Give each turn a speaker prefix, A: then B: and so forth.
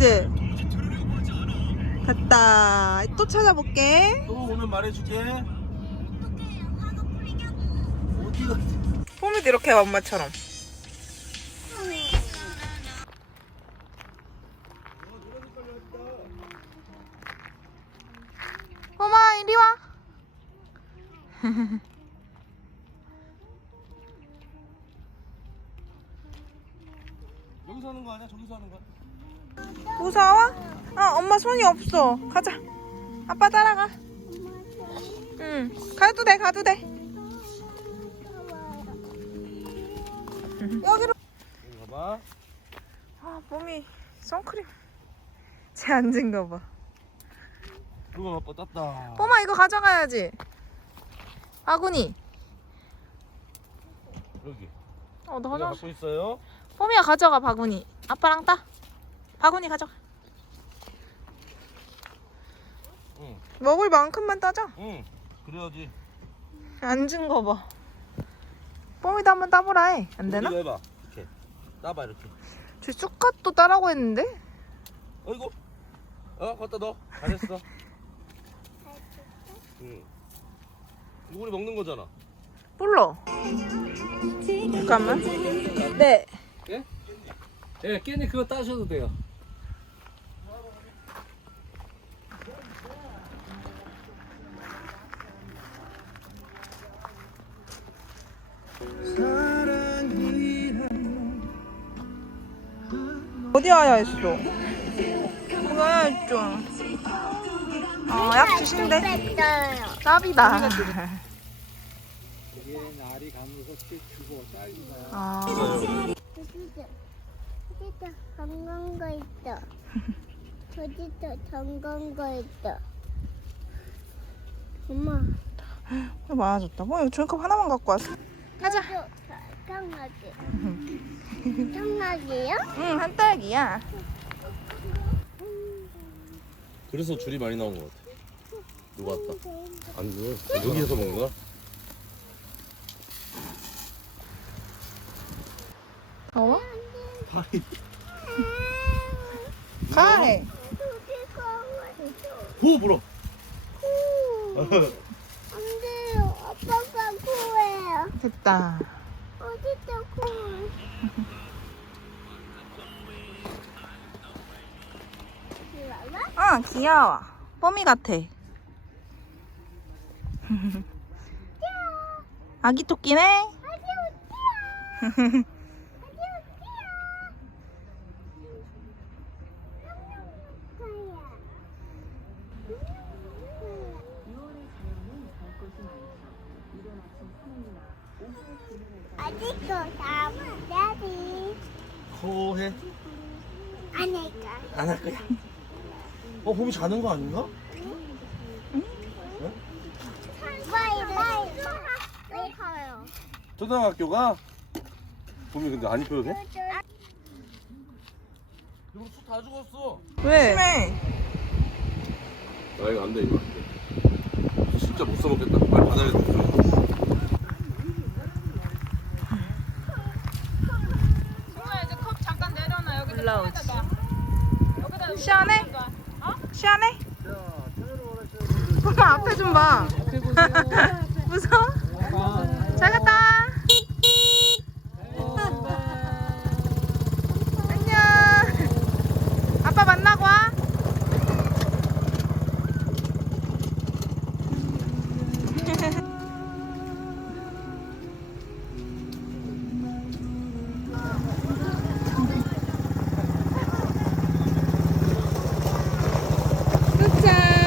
A: 그치? 갔다. 또 찾아볼게.
B: 또 오늘 말해줄게.
A: 포미 이렇게 해, 엄처럼 포마, 이리 와.
B: 여기서 는거 아니야? 저기서 는거
A: 무서워? 어, 아, 엄마 손이 없어. 가자. 아빠 따라가. 응, 가도 돼, 가도 돼. 여기로. 가봐. 아, 몸이 선크림. 제 앉은가 봐.
B: 누가 아빠 땄다.
A: 뽀마 이거 가져가야지. 아군이. 여기. 어, 너 하나. 고 있어요. 뽀미야 가져가 바구니. 아빠랑 따. 바구니 가져. 응. 먹을 만큼만 따져.
B: 응. 그래야지.
A: 안준거 봐. 뽕이도 한 따보라 해. 안 되나?
B: 해봐. 이렇게. 따봐 이렇게.
A: 쑥갓도 따라고 했는데.
B: 어이구. 어 갖다 넣어. 잘했어. 응. 이거 우 먹는 거잖아.
A: 불러. 음. 잠깐만. 네. 예?
B: 예, 깻잎 그거 따셔도 돼요.
A: 어디 아야 했어? 네, 그거 그래, 좀. 아, 약 아, 아 아, 어, 약 주신데? 짭이다.
C: 아. 저기도 전공거 있다. 저기도 전공거 있다.
A: 엄마. 많아다 뭐, 이거 종컵 하나만 갖고 왔어. 가자. 한떡이요?
C: 응,
A: 한떡이야.
B: 그래서 줄이 많이 나온 것 같아. 누가 왔다? 아니, <안 돼. 웃음> 여기에서 먹는 거야?
A: 더워? 파리. 가
B: 불어.
C: 안돼 아빠가 코예
A: 됐다. 아, 어, 귀여워. 뽀미 같아. 아기 토끼네?
C: 커해? 안 할 거야.
B: 안 할 거야. 어, 봄이 자는 거 아닌가? 초등학교가 봄이 근데 안 입혀도 돼? 이거 다 죽었어.
A: 왜? 심
B: 이거 안 돼 이거 진짜 못 써먹겠다. 빨리 바다에 넣어.
D: 블라우즈.
A: 시안해? 시안해? 엄 앞에 좀 봐. 무서 time.